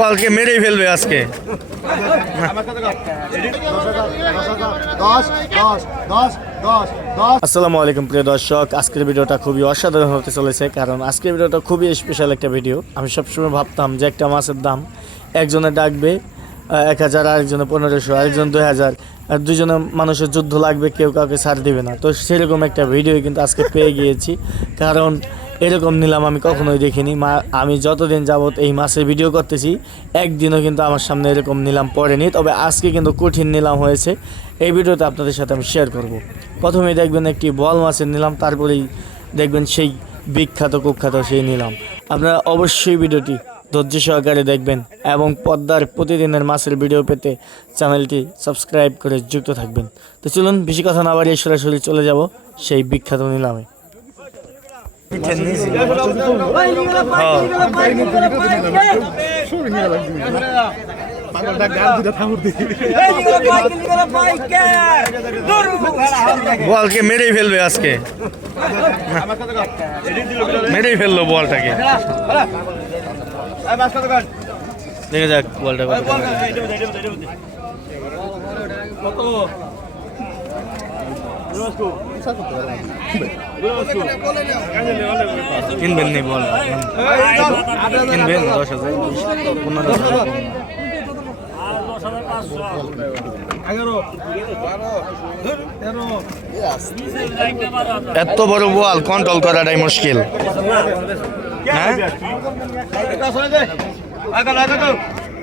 বলকে মেরেই ফেলবে আজকে। আসসালামু আলাইকুম প্রিয় দর্শক, আজকের ভিডিওটা খুবই অসাধারণ হতে চলেছে, কারণ আজকের ভিডিওটা খুবই স্পেশাল একটা ভিডিও আমি সবসময় ভাবতাম যে একটা মাছের দাম একজনে ডাকবে এক হাজার, আরেকজনে পনেরোশো, আরেকজন দুই হাজার, আর দুজনে মানুষের যুদ্ধ লাগবে, কেউ কাউকে ছাড় দিবে না। তো সেরকম একটা ভিডিও কিন্তু আজকে পেয়ে গিয়েছি, কারণ এরকম নিলাম আমি কখনোই দেখিনি। মা, আমি যতদিন যাবত এই মাছের ভিডিও করতেছি, একদিনও কিন্তু আমার সামনে এরকম নিলাম পড়েনি। তবে আজকে কিন্তু কঠিন নিলাম হয়েছে। এই ভিডিওতে আপনাদের সাথে আমি শেয়ার করব। প্রথমেই দেখবেন একটি বল মাছের নিলাম, তারপরেই দেখবেন সেই বিখ্যাত, কুখ্যাত সেই নিলাম। আপনারা অবশ্যই ভিডিওটি ধৈর্য সহকারে দেখবেন এবং পদ্মার প্রতিদিনের মাছের ভিডিও পেতে চ্যানেলটি সাবস্ক্রাইব করে যুক্ত থাকবেন। তো চলুন, বেশি কথা না বাড়িয়ে সরাসরি চলে যাব সেই বিখ্যাত নিলামে পাগলটা গান দুটা থামুর দিই বলকে মেরেই ফেলবে আজকে। মেরেই ফেলল বলটাকে। দেখে যাক বলটা কত কিনবেন নি বল। কিনবেন দশ হাজার। পনেরো হাজার। এত বড় বল কন্ট্রোল করাটাই মুশকিল। হ্যাঁ?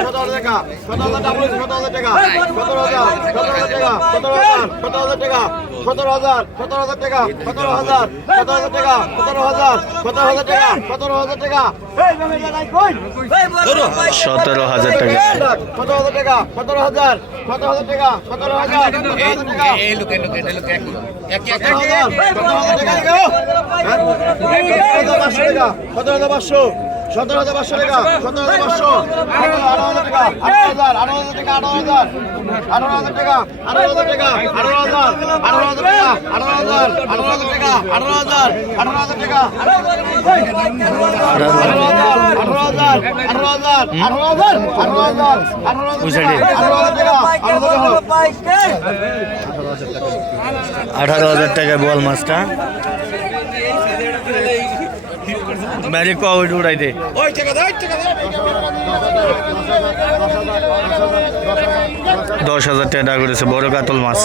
সতেরো হাজার সতেরো হাজার টাকা সতেরো হাজার ডাবল সতেরো হাজার টাকা সতেরো হাজার সতেরো হাজার টাকা সতেরো হাজার সতেরো হাজার টাকা সতেরো হাজার সতেরো হাজার টাকা সতেরো হাজার সতেরো হাজার টাকা সতেরো হাজার টাকা সতেরো হাজার টাকা সতেরো হাজার টাকা সতেরো হাজার সতেরো হাজার টাকা সতেরো হাজার সতেরো হাজার সতেরো হাজার টাকা সতেরো হাজার সতেরো হাজার টাকা গো পাঁচশো টাকা সতেরো হাজার পাঁচশো সতেরো হাজার পাঁচশো টাকা সতেরো হাজার আঠারো হাজার টাকা আঠারো হাজার আঠারো হাজার টাকা আঠারো হাজার আঠারো হাজার টাকা আঠারো হাজার টাকা আঠারো হাজার আঠারো হাজার টাকা আঠারো হাজার আঠারো হাজার টাকা আঠারো হাজার আঠারো হাজার টাকা আঠারো হাজার আঠারো হাজার আঠারো হাজার ওই সাইডে। আঠারো ম্যাজিক কো ওই উড়াইতে ওই টাকা দাও টাকা দাও দশ হাজার টাকা করেছে বড় কাতল মাছ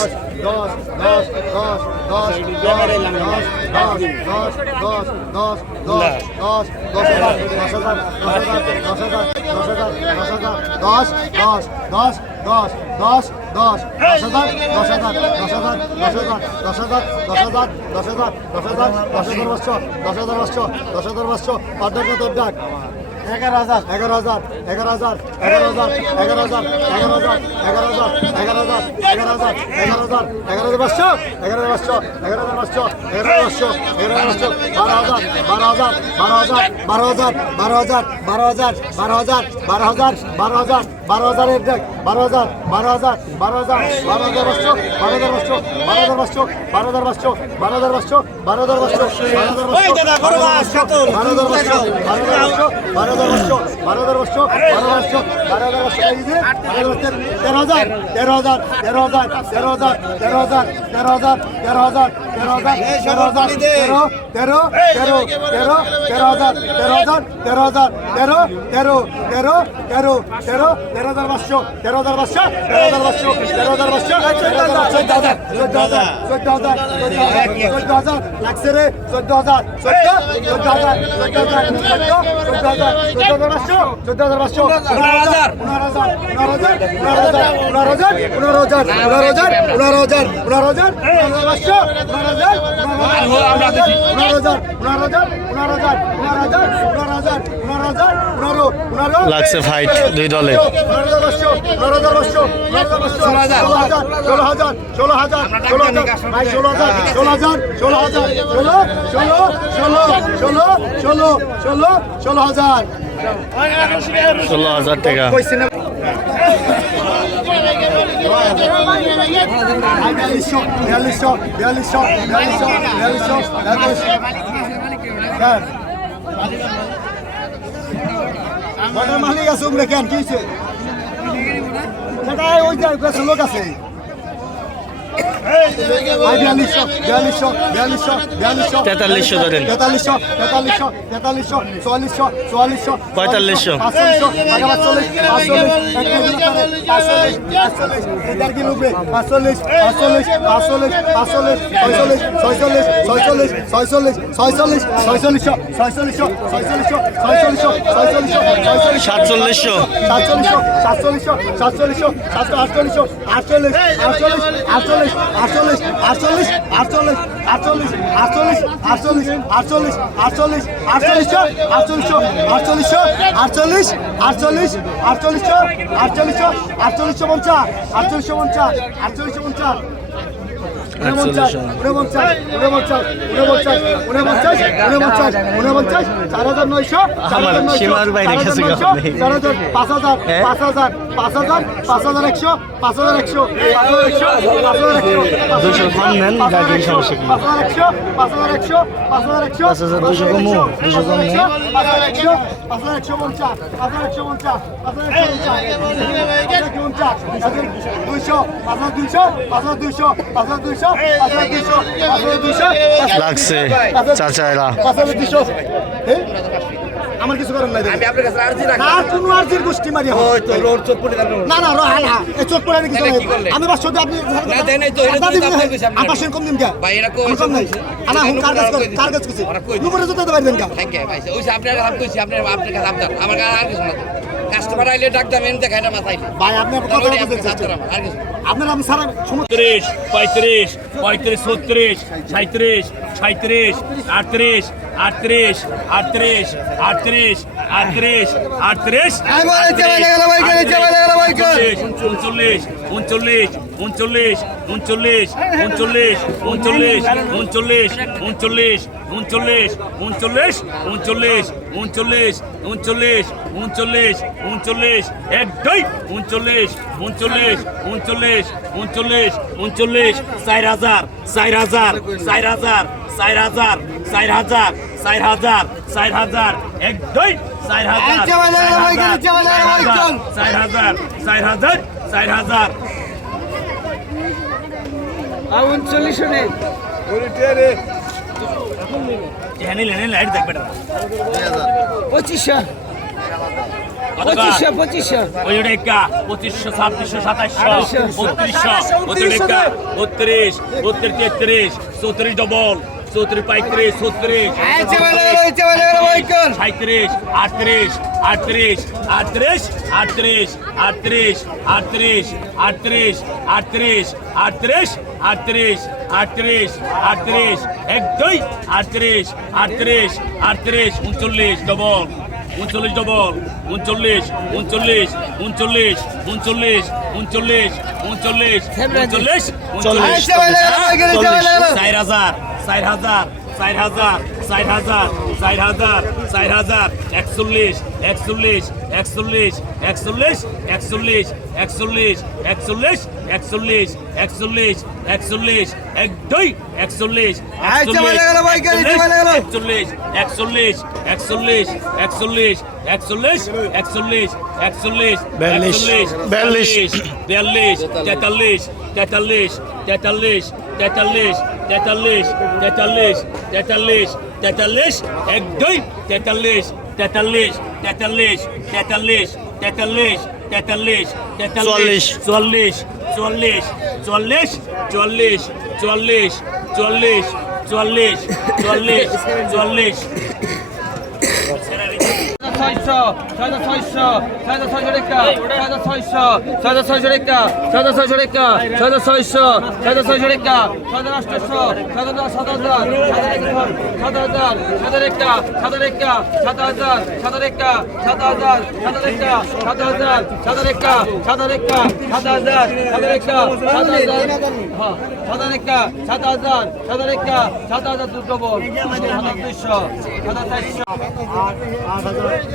দশ দশ দশ দশ দশ দশ হাজার দশ হাজার দশ হাজার দশ হাজার দশ হাজার দশ হাজার দশ হাজার দশ হাজার দশ হাজার দশ হাজার বছর দশ হাজার বছর অর্ধেক তোর ডাক এগারো হাজার এগারো হাজার এগারো হাজার এগারো হাজার এগারো হাজার এগারো হাজার এগারো হাজার এগারো হাজার এগারো হাজার এগারো হাজার এগারো হাজার পাঁচশো এগারো হাজার পাঁচশো এগারো হাজার পাঁচশো এগারো হাজার পাঁচশো এগারো হাজার পাঁচশো বারো হাজার বারো হাজার বারো হাজার বারো হাজার বারো হাজার বারো হাজার বারো হাজার বারো হাজার বারো হাজার এর দেখ বারো হাজার বারো হাজার বারো হাজার বারো হাজার বারো হাজার পাঁচশো বারো হাজার পাঁচশো বারো হাজার পাঁচশো বারো হাজার পাঁচশো বারো হাজার পাঁচশো বারো হাজার পাঁচশো বারো হাজার পাঁচশো বারো হাজার পাঁচশো বারো হাজার পাঁচশো বারো হাজার পাঁচশো বারো হাজার পাঁচশো বারো হাজার পাঁচশো তেরো হাজার তেরো হাজার তেরো হাজার তেরো হাজার তেরো হাজার তেরো হাজার তেরো হাজার তেরো হাজার তেরো হাজার তেরো তেরো তেরো তেরো তেরো হাজার তেরো হাজার তেরো হাজার তেরো তেরো তেরো তেরো তেরো তেরো হাজার পাঁচশো তেরো হাজার পাঁচশো তেরো হাজার পাঁচশো তেরো হাজার পাঁচশো চোদ্দ হাজার চোদ্দ হাজার চোদ্দ হাজার চোদ্দ হাজার লাগছে রে চোদ্দ হাজার চোদ্দ চোদ্দ হাজার চোদ্দ হাজার চোদ্দ হাজার চোদ্দ হাজার পাঁচশো চোদ্দ হাজার পাঁচশো পনেরো হাজার পনেরো হাজার পনেরো হাজার পনেরো হাজার পনেরো হাজার পনেরো হাজার পনেরো হাজার পনেরো হাজার পনেরো হাজার পনেরো হাজার পনেরো হাজার পনেরো হাজার পনেরো হাজার পনেরো হাজার পনেরো হাজার পনেরো পনেরো লাগছে ফাইট দুই দলে। ষোলো হাজার টাকা। বিয়াল্লিশশো বিয়াল্লিশশো বিয়াল্লিশশো বিয়াল্লিশশো বিয়াল্লিশশো বিয়াল্লিশশো মালিক আছে উমরে কেন কি হয়েছে সেটা ওই যে কাছে লোক আছে ভাই বিয়াল্লিশশো বিয়াল্লিশশো বিয়াল্লিশশো বিয়াল্লিশশো তেতাল্লিশশো ধরেন। তেতাল্লিশশো তেতাল্লিশশো তেতাল্লিশশো আটচল্লিশ। আটচল্লিশ। আটচল্লিশ। আটচল্লিশ আটচল্লিশ আটচল্লিশ আটচল্লিশ আটচল্লিশ আটচল্লিশ আটচল্লিশ আটচল্লিশ আটচল্লিশশো আটচল্লিশশো আটচল্লিশশো আটচল্লিশ আটচল্লিশ আটচল্লিশশো আটচল্লিশশো আটচল্লিশশো পঞ্চাশ আটচল্লিশশো পঞ্চাশ আটচল্লিশশো পঞ্চাশ সীমার বাইরে গেছে পাঁচ হাজার? পাঁচ হাজার পাঁচ হাজার পাঁচ হাজার একশো পাঁচ হাজার একশো পাঁচ হাজার একশো পাঁচ হাজার একশো দুশো কম নেন, গাড়ির সমস্যা কি? পাঁচ হাজার একশো পাঁচ হাজার একশো পাঁচ হাজার একশো পাঁচ হাজার দুশো কমু, দুশো কম নেই। পাঁচ হাজার একশো পাঁচ হাজার একশো পঞ্চাশ পাঁচ হাজার একশো পঞ্চাশ পাঁচ হাজার একশো পঞ্চাশ দুইশো পাঁচ হাজার দুইশো পাঁচ হাজার দুইশো পাঁচ হাজার দুইশো লাগছে আমার কিছু করার নাই আমি আপনার কাছে আর্জি রাখি। না কোনো আর্জির গোষ্ঠী মারি আমার। তো রোড চোখ পড়ে গেল না না রহাল হ্যাঁ এই চোখ পড়ে কিছু তাহলে নাই। আমি বাস আপনি না, দেয় নাই তো, এটা তো আপনার না। কইছে, আপনার কম দিন কে ভাই, এরা কই- কম নাই। আনা হুম কার কাজ করে কার কাজ করছে? ওরা কই? যেতে পারবেন কা থ্যাংক ইউ ভাই। ওই যে আপনার কাছে কইছি আপনার আপনার কাছে আবদার আমার কাছে আর কিছু না। কাস্টমার আইলে ডাকতাম এনতে খাইনা মাথাইলে ভাই আপনি কথা বলতে আপনার কাছে আবদার আমার, আর কিছু না। আপনার আমি সারা সময় ত্রিশ পঁয়ত্রিশ পঁয়ত্রিশ ছত্রিশ সাঁত্রিশ সাঁত্রিশ আটত্রিশ আটত্রিশ আটত্রিশ আটত্রিশ আটত্রিশ আটত্রিশ উনচল্লিশ উনচল্লিশ উনচল্লিশ উনচল্লিশ উনচল্লিশ উনচল্লিশ উনচল্লিশ উনচল্লিশ উনচল্লিশ উনচল্লিশ উনচল্লিশ উনচল্লিশ উনচল্লিশ উনচল্লিশ উনচল্লিশ এক দুই উনচল্লিশ উনচল্লিশ উনচল্লিশ উনচল্লিশ উনচল্লিশ চার হাজার চার হাজার চার হাজার চার হাজার চার হাজার চার হাজার চার হাজার এক দুই চার হাজার চার হাজার চার হাজার চার হাজার চার হাজার এখানে লেনে লাইট দেখবে পঁচিশশো পঁচিশশো পঁচিশশো ওই রেখা পঁচিশশো ছাব্বিশশো সাতাশশো বত্রিশশো বত্রিশ বত্রিশ বত্রিশ তেত্রিশ চৌত্রিশ ডবল চৌত্রিশ পঁয়ত্রিশ ছত্রিশ সাঁত্রিশ আটত্রিশ আটত্রিশ আটত্রিশ আটত্রিশ আটত্রিশ আটত্রিশ আটত্রিশ আটত্রিশ আটত্রিশ আটত্রিশ আটত্রিশ আটত্রিশ এক দুই আটত্রিশ আটত্রিশ আটত্রিশ উনচল্লিশ ডবল উনচল্লিশ ডবল উনচল্লিশ উনচল্লিশ উনচল্লিশ উনচল্লিশ উনচল্লিশ উনচল্লিশ উনচল্লিশ উনচল্লিশ চার হাজার চার হাজার চার হাজার চার হাজার চার হাজার চার হাজার একচল্লিশ একচল্লিশ একচল্লিশ একচল্লিশ একচল্লিশ একচল্লিশ একচল্লিশ একচল্লিশ একচল্লিশ একচল্লিশ এক দুই একচল্লিশ একচল্লিশ একচল্লিশ একচল্লিশ একচল্লিশ একচল্লিশ একচল্লিশ একচল্লিশ একচল্লিশ বিয়াল্লিশ, বিয়াল্লিশ। বিয়াল্লিশ তেতাল্লিশ তেতাল্লিশ তেতাল্লিশ তেতাল্লিশ তেতাল্লিশ তেতাল্লিশ তেতাল্লিশ তেতাল্লিশ এক দুই তেতাল্লিশ তেতাল্লিশ তেতাল্লিশ তেতাল্লিশ তেতাল্লিশ তেতাল্লিশ তেতাল্লিশ চুয়াল্লিশ চুয়াল্লিশ চুয়াল্লিশ চুয়াল্লিশ চুয়াল্লিশ চুয়াল্লিশ চুয়াল্লিশ চুয়াল্লিশ চুয়াল্লিশ ছয়শো ছয় হাজার ছয়শো ছয় হাজার ছয়শো রেখা ছয় হাজার ছয়শো ছয় হাজার ছয়শো রেখা ছয় হাজার ছয়শো রেখা ছয় হাজার ছয়শো ছয় হাজার ছয়শো রেখা ছয় হাজার আটশো ছয় হাজার সাত হাজার সাত হাজার সাত রেখা সাত রেখা সাত হাজার সাত রেখা সাত হাজার সাত রেখা সাত হাজার সাত রেখা সাত রেখা সাত হাজার সাত রেখা সাত হাজার হ্যাঁ সাত রেখা সাত হাজার সাত রেখা সাত হাজার দুটো বল সাত দুইশো সাত চারশো আট হাজার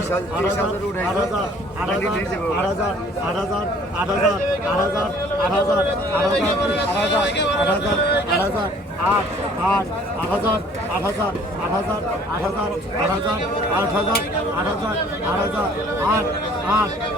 আট হাজার আট হাজার আট হাজার আট হাজার আট হাজার আট হাজার আট হাজার আট হাজার আট হাজার আট হাজার আট হাজার আট হাজার আট হাজার আট হাজার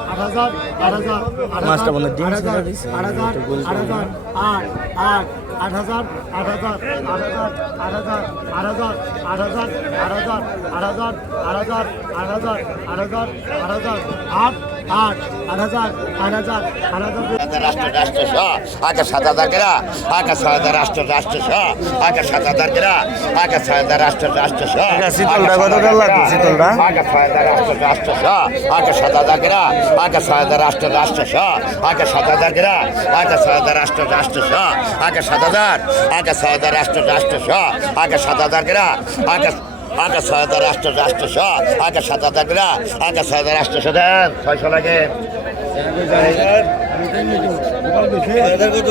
আট হাজার আট হাজার আট হাজার আট হাজার আট আট আট হাজার আট হাজার আট হাজার আট হাজার আট হাজার আট হাজার আট হাজার আট হাজার আট হাজার আট হাজার আট হাজার আট হাজার আট আট আট হাজার আট হাজার আট হাজার রাষ্ট্র রাষ্ট্র সহ আকাশ সাত হাজার গেরা আকাশ ছয় হাজার রাষ্ট্র রাষ্ট্র সহ আকাশ সাত হাজার গেরা আকাশ ছয় হাজার রাষ্ট্র রাষ্ট্র সহ শীতলটা কত লাগবে শীতলটা? আকাশ ছয় হাজার রাষ্ট্র রাষ্ট্র সহ আকাশ সাত হাজার গেরা আকাশ ছয় হাজার রাষ্ট্র রাষ্ট্র সহ আকাশ সাত হাজার গেরা আকাশ ছয় হাজার রাষ্ট্র রাষ্ট্র সহ আকাশ সাত হাজার আকাশ ছয় হাজার রাষ্ট্র রাষ্ট্র সহ আকাশ সাত হাজার গেরা আকাশ আকাশ হাজার রাষ্ট্র আটশোশো আকাশ সাত হাজার আকাশ হাজার আটশোশো দেন ছয়শো লাগে কত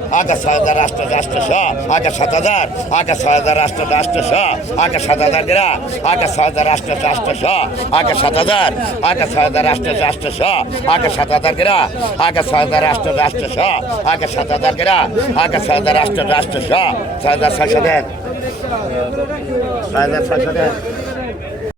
আগে ছয় হাজার রাষ্ট্র রাষ্ট্র সহ। আগে সাত হাজার আগে ছয় হাজার রাষ্ট্র রাষ্ট্র সহ। আগে সাত হাজার গেরা আগে ছয় হাজার রাষ্ট্র রাষ্ট্র সহ। আগে সাত হাজার আগে ছয় হাজার রাষ্ট্র রাষ্ট্র সহ। আগে সাত হাজার গেরা আগে ছয় হাজার রাষ্ট্র রাষ্ট্র সহ। আগে সাত হাজার গেরা আগে ছয় হাজার রাষ্ট্র রাষ্ট্র সহ। ছয় হাজার ছয়শো দেন ছয় হাজার ছয়শো দেন